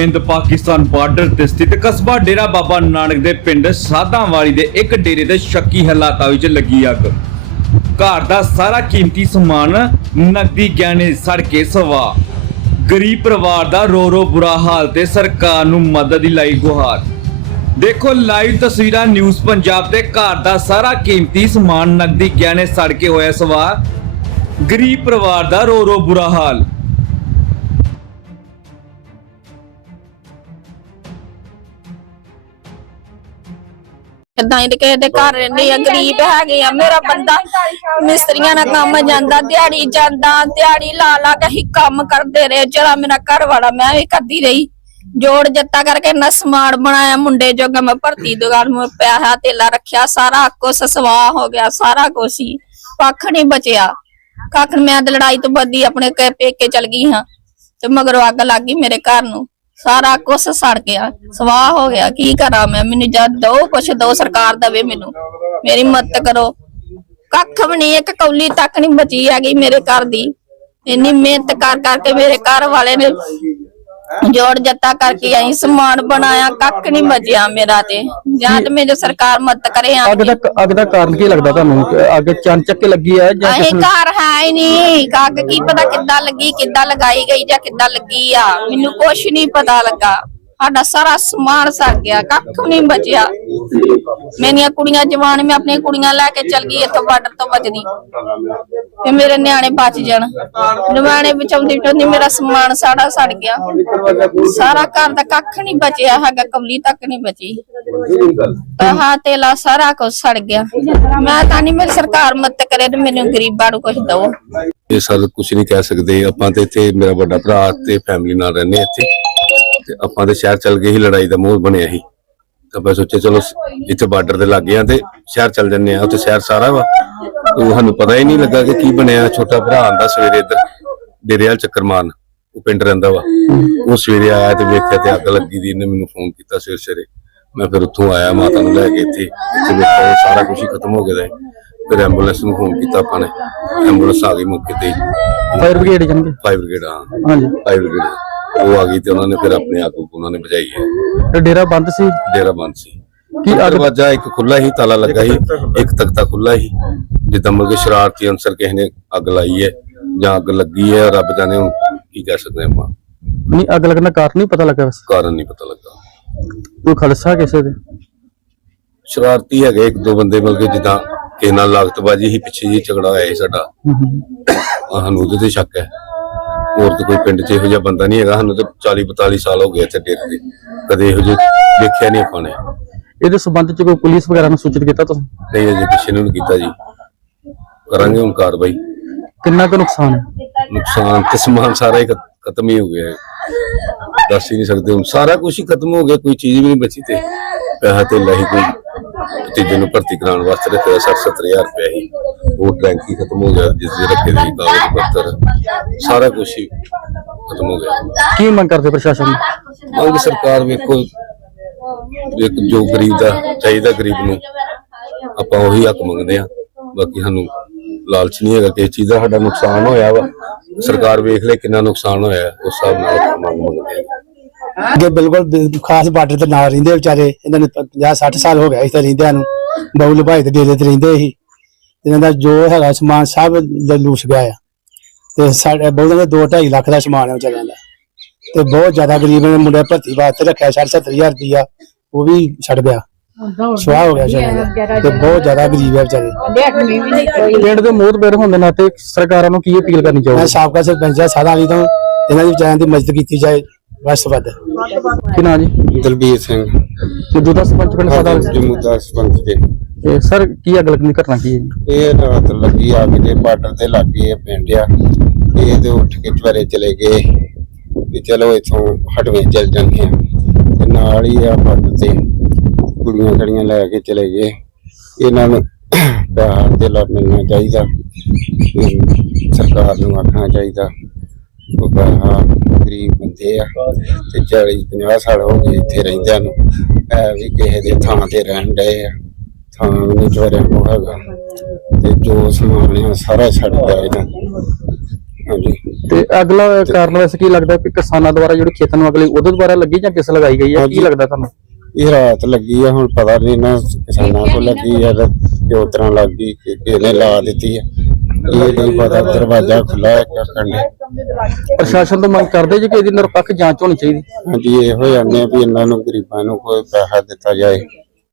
Hind, Pakistan border ਤੇ ਸਥਿਤ ਕਸਬਾ ਡੇਰਾ ਬਾਬਾ ਨਾਨਕ ਦੇ ਪਿੰਡ ਸਾਧਾਂਵਾਲੀ ਦੇ ਇੱਕ ਡੇਰੇ ਤੇ ਸ਼ੱਕੀ ਹਾਲਾਤਾਂ ਵਿੱਚ ਲੱਗੀ ਅੱਗ। ਘਰ ਦਾ ਸਾਰਾ ਕੀਮਤੀ ਸਮਾਨ ਨਕਦੀ ਗਹਿਣੇ ਸੜ ਕੇ ਸਵਾ। ਗਰੀਬ ਪਰਿਵਾਰ ਦਾ ਰੋ ਰੋ ਬੁਰਾ ਹਾਲ ਤੇ ਸਰਕਾਰ ਨੂੰ ਮਦਦ ਦੀ ਲਈ ਗੁਹਾਰ। ਦੇਖੋ ਲਾਈਵ ਤਸਵੀਰਾਂ ਨਿਊਜ਼ ਪੰਜਾਬ ਦੇ ਘਰ ਦਾ ਸਾਰਾ ਕੀਮਤੀ ਸਮਾਨ ਨਕਦੀ ਗਹਿਣੇ ਸੜ ਕੇ ਹੋਇਆ ਸਵਾ। ਗਰੀਬ ਪਰਿਵਾਰ ਦਾ ਰੋ ਰੋ ਬੁਰਾ ਹਾਲ। ਹੀ ਤੇ ਕਿਸੇ ਦੇ ਘਰ ਰਹਿੰਦੇ ਆ ਗਰੀਬ ਹੈਗੇ ਆ ਮੇਰਾ ਬੰਦਾ ਮਿਸਤਰੀਆਂ ਨਾਲ ਕੰਮ ਜਾਂਦਾ ਦਿਹਾੜੀ ਜਾਂਦਾ ਦਿਹਾੜੀ ਲਾ ਲਾ ਕੇ ਹੀ ਕੰਮ ਕਰਦੇ ਰਹੇ ਚਲਾ ਮੇਰਾ ਘਰ ਵਾਲਾ ਮੈਂ ਵੀ ਕਰਦੀ ਰਹੀ। ਜੋੜ ਜੱਤਾ ਕਰਕੇ ਨਾ ਸਮਾਨ ਬਣਾਇਆ ਮੁੰਡੇ ਜੋਗਾ ਮੈਂ ਭਰਤੀ ਦੁਕਾਨ ਮੈਂ ਪਿਆਹਾ ਤੇਲਾ ਰੱਖਿਆ ਸਾਰਾ ਕੁਛ ਸਵਾਹ ਹੋ ਗਿਆ ਸਾਰਾ ਕੁਛ ਹੀ ਕੱਖ ਨਹੀਂ ਬਚਿਆ। ਕੱਖ ਮੈਂ ਲੜਾਈ ਤੋਂ ਬੱਦੀ ਆਪਣੇ ਕੇ ਪੇਕੇ ਚਲ ਗਈ ਹਾਂ ਤੇ ਮਗਰੋਂ ਅੱਗ ਲੱਗ ਗਈ ਮੇਰੇ ਘਰ ਨੂੰ। ਸਾਰਾ ਕੁਛ ਸੜ ਗਿਆ, ਸਵਾਹ ਹੋ ਗਿਆ, ਕੀ ਕਰਾਂ ਮੈਂ? ਮੈਨੂੰ ਜਦ ਦੋ ਕੁਛ ਦੋ ਸਰਕਾਰ ਦਵੇ ਮੈਨੂੰ, ਮੇਰੀ ਮਦਦ ਕਰੋ। ਕੱਖ ਵੀ ਨਹੀਂ, ਇੱਕ ਕੌਲੀ ਤੱਕ ਨਹੀਂ ਬਚੀ ਹੈਗੀ ਮੇਰੇ ਘਰ ਦੀ। ਇੰਨੀ ਮਿਹਨਤ ਕਰ ਕਰਕੇ ਮੇਰੇ ਘਰ ਵਾਲੇ ਨੇ ਜੋੜ ਜੱਤਾ ਕਰਕੇ ਆਈ ਸਮਾਨ ਬਣਾਇਆ ਕੱਖ ਨਹੀਂ ਬਚਿਆ ਮੇਰਾ ਤੇ। ਜਾਂ ਤੇ ਮੇਰੇ ਸਰਕਾਰ ਮਦਦ ਕਰੇ ਆ ਅੱਗ ਦਾ ਅੱਗ ਦਾ ਕਾਰਨ ਕੀ ਲੱਗਦਾ ਤੁਹਾਨੂੰ? ਅੱਗ ਚੰਨ ਚੱਕ ਲੱਗੀ ਹੈ ਜਾਂ ਨੇ ਘਰ ਹੈ ਹੀ ਨਹੀਂ। ਕੱਗ ਕੀ ਪਤਾ ਕਿੱਦਾਂ ਲੱਗੀ ਕਿੱਦਾਂ ਲਗਾਈ ਗਈ ਜਾਂ ਕਿੱਦਾਂ ਲੱਗੀ ਆ। ਮੈਨੂੰ ਕੁਛ ਨਹੀਂ ਪਤਾ ਲੱਗਾ। ਸਾਡਾ ਸਾਰਾ ਸਮਾਨ ਸੜ ਗਿਆ, ਕੱਖ ਨਹੀਂ ਬਚਿਆ। ਮੇਰੀਆਂ ਕੁੜੀਆਂ ਜਵਾਨ, ਮੈਂ ਆਪਣੀਆਂ ਕੁੜੀਆਂ ਲੈ ਕੇ ਚਲ ਗਈ, ਇੱਥੋਂ ਬਾਰਡਰ ਤੋਂ ਬਚਦੀ ਤੇ ਮੇਰੇ ਨਿਆਣੇ ਬਚ ਜਾਣ। ਨਿਆਣੇ ਬਚਾਉਂਦੀ ਟੋਂਦੀ, ਮੇਰਾ ਸਮਾਨ ਸਾੜਾ ਸੜ ਗਿਆ। ਸਾਰਾ ਘਰ ਦਾ ਕੱਖ ਨਹੀਂ ਬਚਿਆ, ਹੈਗਾ ਕਮਲੀ ਤੱਕ ਨਹੀਂ ਬਚੀ। ਆਹ ਤੇਲਾ ਸਾਰਾ ਕੁਝ ਸੜ ਗਿਆ। ਮੈਂ ਤਾਂ ਨਹੀਂ ਮੇਰੀ ਸਰਕਾਰ ਮਦਦ ਕਰੇ ਤੇ ਮੈਨੂੰ ਗਰੀਬਾਂ ਨੂੰ ਕੁਝ ਦਵੋ। ਇਹ ਸਰ ਕੁਝ ਨਹੀਂ ਕਹਿ ਸਕਦੇ। ਆਪਾਂ ਤੇ ਇੱਥੇ ਮੇਰਾ ਵੱਡਾ ਭਰਾ ਤੇ ਫੈਮਿਲੀ ਨਾਲ ਰਹਿੰਦੇ ਇੱਥੇ। ਤੇ ਆਪਾਂ ਤੇ ਸ਼ਹਿਰ ਚੱਲ ਗਏ ਸੀ ਲੜਾਈ ਦਾ ਮੋਹ ਬਣਿਆ ਸੀ। ਤਾਂ ਆਪਾਂ ਸੋਚਿਆ ਚਲੋ ਇੱਥੇ ਬਾਰਡਰ ਦੇ ਲੱਗੇ ਆ ਤੇ ਸ਼ਹਿਰ ਚੱਲ ਜੰਨੇ ਆ ਉੱਥੇ ਸ਼ਹਿਰ ਸਾਰਾ ਵਾ। ਤੇ ਸਾਨੂੰ ਪਤਾ ਹੀ ਨਹੀਂ ਲੱਗਾ ਕਿ ਕੀ ਬਣਿਆ ਛੋਟਾ ਭਰਾ ਆਂਦਾ ਸਵੇਰੇ ਇੱਧਰ ਡੇਰੇ ਵਾਲ ਚੱਕਰ ਮਾਰਨ ਉਹ ਪਿੰਡ ਰਹਿੰਦਾ ਵਾ। ਉਹ ਸਵੇਰੇ ਆਇਆ ਤੇ ਵੇਖਿਆ ਤੇ ਅੱਗ ਲੱਗੀ ਦੀ ਇਹਨੇ ਮੈਨੂੰ ਫੋਨ ਕੀਤਾ ਸਵੇਰੇ ਸਵੇਰੇ। ਮੈਂ ਫਿਰ ਉੱਥੋਂ ਆਇਆ ਮਾਤਾ ਨੂੰ ਲੈ ਕੇ ਇੱਥੇ ਇੱਥੇ ਵੇਖਿਆ ਸਾਰਾ ਕੁਝ ਹੀ ਖਤਮ ਹੋ ਗਿਆ ਹੈ। ਫਿਰ ਐਂਬੂਲੈਂਸ ਨੂੰ ਫੋਨ ਕੀਤਾ ਆਪਾਂ ਨੇ। ਐਂਬੂਲੈਂਸ ਆ ਗਈ ਮੌਕੇ ਤੇ ਫਾਇਰ ਬ੍ਰਿਗੇਡ ਜਾਣਗੇ? ਫਾਇਰ ਬ੍ਰਿਗੇਡ ਆ ਹਾਂਜੀ। ਫਾਇਰ ਬ੍ਰਿਗੇਡ ਉਹ ਆ ਗਈ ਤੇ ਉਹਨਾਂ ਨੇ ਫਿਰ ਆਪਣੇ ਆਪ ਨੂੰ ਉਹਨਾਂ ਨੇ ਬਚਾਈ ਹੈ। ਤੇ ਡੇਰਾ ਬੰਦ ਸੀ? ਡੇਰਾ ਬੰਦ ਸੀ। ਕੀ ਦਰਵਾਜ਼ਾ ਇੱਕ ਖੁੱਲਾ ਹੀ ਤਾਲਾ ਲੱਗਾ ਸੀ ਇੱਕ ਤਖਤਾ ਖੁੱਲਾ ਸੀ ਜਿੱਦਾਂ ਕਿ ਸ਼ਰਾਰਤੀ ਅਨਸਰ ਕਿਸੇ ਨੇ ਅੱਗ ਲਾਈ ਹੈ ਜਾਂ ਅੱਗ ਲੱਗੀ ਹੈ ਰੱਬ ਜਾਣੇ ਹੁਣ ਕੀ ਕਹਿ ਸਕਦੇ ਆਪਾਂ। ਨਹੀਂ ਅੱਗ ਲੱਗਣ ਦਾ ਕਾਰਨ ਨਹੀਂ ਪਤਾ ਲੱਗਾ ਬਸ ਕਾਰਨ ਨਹੀਂ ਪਤਾ ਲੱਗਾ। ਕੋਈ ਖਲਸਾ ਕਿਸੇ ਦੇ? ਸ਼ਰਾਰਤੀ ਹੈਗੇ ਇੱਕ ਦੋ ਬੰਦੇ ਮਤਲਬ ਕਿ ਜਿੱਦਾਂ ਕਿਸੇ ਨਾਲ ਲਾਗਤਬਾਜੀ ਹੀ ਪਿੱਛੇ ਜੀ ਝਗੜਾ ਹੋਇਆ ਸੀ ਸਾਡਾ। ਹੂੰ ਹੂੰ। ਸਾਨੂੰ ਉਹਦੇ ਤੇ ਸ਼ੱਕ ਹੈ। ਹੋਰ ਤਾਂ ਕੋਈ ਪਿੰਡ 'ਚ ਇਹੋ ਜਿਹਾ ਬੰਦਾ ਨਹੀਂ ਹੈਗਾ। ਸਾਨੂੰ ਤਾਂ 40 42 ਸਾਲ ਹੋ ਗਏ ਇੱਥੇ ਡੇਰੇ ਤੇ। ਕਦੇ ਇਹੋ ਜਿਹਾ ਦੇਖਿਆ ਨਹੀਂ ਆਪਾਂ ਨੇ। ਇਹਦੇ ਸਬੰਧ ਚ ਕੋਈ ਪੁਲਿਸ ਵਗੈਰਾ ਨੂੰ ਸੂਚਿਤ ਕੀਤਾ ਤੁਸੀਂ? ਨਹੀਂ ਅਜੇ ਕਿਸੇ ਨੂੰ ਨਹੀਂ ਕੀਤਾ ਜੀ। ਕਰਾਂਗੇ ਹੁਣ ਕਾਰਵਾਈ। ਕਿੰਨਾ ਕੁ ਨੁਕਸਾਨ ਹੈ? ਨੁਕਸਾਨ ਤੇ ਸਮਾਨ ਸਾਰਾ ਹੀ ਖਤ- ਖਤਮ ਹੀ ਹੋ ਗਿਆ ਹੈ। ਦੱਸ ਹੀ ਨਹੀਂ ਸਕਦੇ। ਹੁਣ ਸਾਰਾ ਕੁਝ ਹੀ ਖਤਮ ਹੋ ਗਿਆ। ਕੋਈ ਚੀਜ਼ ਵੀ ਨਹੀਂ ਬਚੀ ਤੇ। ਪੈਸਾ ਤੇ ਹੀ ਕੋਈ। ਤੀਜੇ ਨੂੰ ਭਰਤੀ ਕਰਾਉਣ ਵਾਸਤੇ ਰੱਖਿਆ 70000 ਰੁਪਏ ਹੀ। ਉਹ ਟੈਂਕ ਹੀ ਖਤਮ ਹੋ ਗਿਆ ਜਿਸ ਦੇ ਰੱਖੇ ਦੇ ਕਾਗਜ਼ ਪੱਤਰ। ਸਾਰਾ ਕੁਝ ਹੀ ਖਤਮ ਹੋ ਗਿਆ। ਕੀ ਮੰਗ ਕਰਦੇ ਪ੍ਰਸ਼ਾਸਨ ਨੂੰ? ਮੰਗ ਸਰਕਾਰ ਵੇਖੋ ਇੱਕ ਜੋ ਗਰੀਬ ਦਾ ਚਾਹੀਦਾ ਗਰੀਬ ਨੂੰ ਆਪਾਂ ਉਹੀ ਹੱਕ ਮੰਗਦੇ ਆ ਬਾਕੀ ਸਾਨੂੰ ਲਾਲਚ ਨਹੀਂ ਹੈਗਾ ਕਿਸੇ ਚੀਜ਼ ਦਾ ਸਾਡਾ ਨੁਕਸਾਨ ਹੋਇਆ ਵਾ। ਸਰਕਾਰ ਵੇਖ ਲੈ ਕਿੰਨਾ ਨੁਕਸਾਨ ਹੋਇਆ ਉਸ ਹਿਸਾਬ ਨਾਲ ਆਪਾਂ ਮੰਗ ਮੰਗਦੇ ਆ ਅੱਗੇ ਬਿਲਕੁਲ ਬਿਲ- ਖਾਸ ਬਾਰਡਰ ਤੇ ਨਾਲ ਰਹਿੰਦੇ ਵਿਚਾਰੇ। ਇਹਨਾਂ ਨੇ 50 60 ਸਾਲ ਹੋ ਗਿਆ ਇੱਥੇ ਰਹਿੰਦਿਆਂ ਨੂੰ। ਬਹੂ ਭਾਈ ਦੇ ਡੇਰੇ ਤੇ ਰਹਿੰਦੇ ਸੀ। ਇਹਨਾਂ ਦਾ ਜੋ ਹੈਗਾ ਸਮਾਨ ਸਭ ਲੂਸ ਗਿਆ ਆ। ਤੇ ਸਾਡੇ ਬਹੁਤਾਂ ਦਾ 2.5 ਲੱਖ ਦਾ ਸਮਾਨ ਹੈ ਵਿਚਾਰਿਆਂ ਦਾ। ਤੇ ਬਹੁਤ ਜ਼ਿਆਦਾ ਗਰੀਬ ਨੇ ਮੁੰਡੇ ਭਰਤੀ ਵਾਸਤੇ ਰੱਖਿਆ 70000 ਰੁਪਇਆ ਉਹ ਵੀ ਛੱਡ ਗਿਆ। ਸਵਾਹ ਹੋ ਗਿਆ ਵਿਚਾਰਿਆਂ ਦਾ। ਤੇ ਬਹੁਤ ਜ਼ਿਆਦਾ ਗਰੀਬ ਹੈ ਵਿਚਾਰੇ। ਪਿੰਡ ਦੇ ਮੋਹਤਬਰ ਹੋਣ ਦੇ ਨਾਤੇ ਸਰਕਾਰਾਂ ਨੂੰ ਕੀ ਅਪੀਲ ਕਰਨੀ ਮੈਂ ਚਾਹੋਗੇ ਸਾਬਕਾ ਸਰਪੰਚ ਆ ਸਾਦਾ ਵਾਲੀ ਤੋਂ ਇਹਨਾਂ ਦੀ ਵਿਚਾਰਿਆਂ ਦੀ ਮਦਦ ਕੀਤੀ ਜਾਏ ਬਸ ਵੱਧ। ਕੀ ਨਾਂ ਜੀ? ਦਲਬੀਰ ਸਿੰਘ। ਮੌਜੂਦਾ ਸਰਪੰਚ ਪਿੰਡ ਸਾਡਾ? ਜਮੂਦਾ ਸਰਪੰਚ ਜੀ। ਤੇ ਸਰ, ਕੀ ਅੱਗ ਲੱਗਣ ਦੀ ਘਟਨਾ ਕੀ ਹੈ ਜੀ? ਇਹ ਰਾਤ ਲੱਗੀ ਆ ਕੇ ਬਾਰਡਰ ਤੇ ਲੱਗੇ ਪਿੰਡ ਆ। ਇਹ ਤੇ ਉੱਠ ਕੇ ਚਵਰੇ ਚਲੇ ਗਏ। ਵੀ ਚਲੋ ਇਥੋਂ ਹਟਵੇਂ ਚੱਲ ਜਾਂਦੇ ਆ। ਤੇ ਨਾਲ ਹੀ ਆ ਬਾਰਡਰ ਤੇ ਕੁੜੀਆਂ ਕੜੀਆਂ ਲੈ ਕੇ ਚਲੇ ਗਏ। ਇਹਨਾਂ ਨੂੰ ਪਿਆਰ ਦੇ ਲਾ ਮਿਲਣਾ ਚਾਹੀਦਾ। ਤੇ ਸਰਕਾਰ ਨੂੰ ਆਖਣਾ ਚਾਹੀਦਾ। ਉਹ ਪੈਸਾ ਗਰੀਬ ਬੰਦੇ ਆ। ਤੇ 40 50 ਸਾਲ ਹੋ ਗਏ ਇੱਥੇ ਰਹਿੰਦਿਆਂ ਨੂੰ। ਐ ਵੀ ਕਿਸੇ ਦੇ ਥਾਂ ਤੇ ਰਹਿਣ ਡਏ ਆ। ਥਾਂ ਨਹੀਂ ਚੋਰਿਆਂ ਕੋ ਹੈਗਾ। ਤੇ ਜੋ ਸਮਾਨ ਆ ਸਾਰਾ ਛੱਡ ਗਿਆ ਇਹਨਾਂ ਹਾਂਜੀ। ਤੇ ਅਗਲਾ ਕਾਰਨ ਵੈਸੇ ਕੀ ਲੱਗਦਾ ਕਿ ਕਿਸਾਨਾਂ ਦੁਆਰਾ ਜਿਹੜੀ ਖੇਤਾਂ ਨੂੰ ਅਗਲੀ ਉਹਦੇ ਦੁਆਰਾ ਲੱਗੀ ਜਾਂ ਕਿਸ ਲਗਾਈ ਗਈ ਹੈ? ਕੀ। ਲੱਗਦਾ ਤੁਹਾਨੂੰ? ਇਹ ਰਾਤ ਲੱਗੀ ਆ ਹੁਣ ਪਤਾ ਨਹੀਂ ਨਾ ਕਿਸਾਨਾਂ ਕੋ ਲੱਗੀ ਆ ਤੇ ਕਿਉਂ ਤਰ੍ਹਾਂ ਲੱਗੀ ਕਿ ਕਿਹਨੇ ਲਾ ਦਿੱਤੀ ਆ। ਇਹ ਨਹੀਂ ਪਤਾ ਦਰਵਾਜ਼ਾ ਖੁੱਲਾ ਹੈ ਕੰਡੇ ਪ੍ਰਸ਼ਾਸਨ ਤੋਂ ਮੰਗ ਕਰਦੇ ਜੀ ਕਿ ਇਹਦੀ ਨਿਰਪੱਖ ਜਾਂਚ ਹੋਣੀ ਚਾਹੀਦੀ। ਹਾਂਜੀ ਇਹੋ ਜਾਂਦੇ ਆ ਵੀ ਇਹਨਾਂ ਨੂੰ ਗਰੀਬਾਂ ਨੂੰ ਕੋਈ ਪੈਸਾ ਦਿੱਤਾ ਜਾਏ।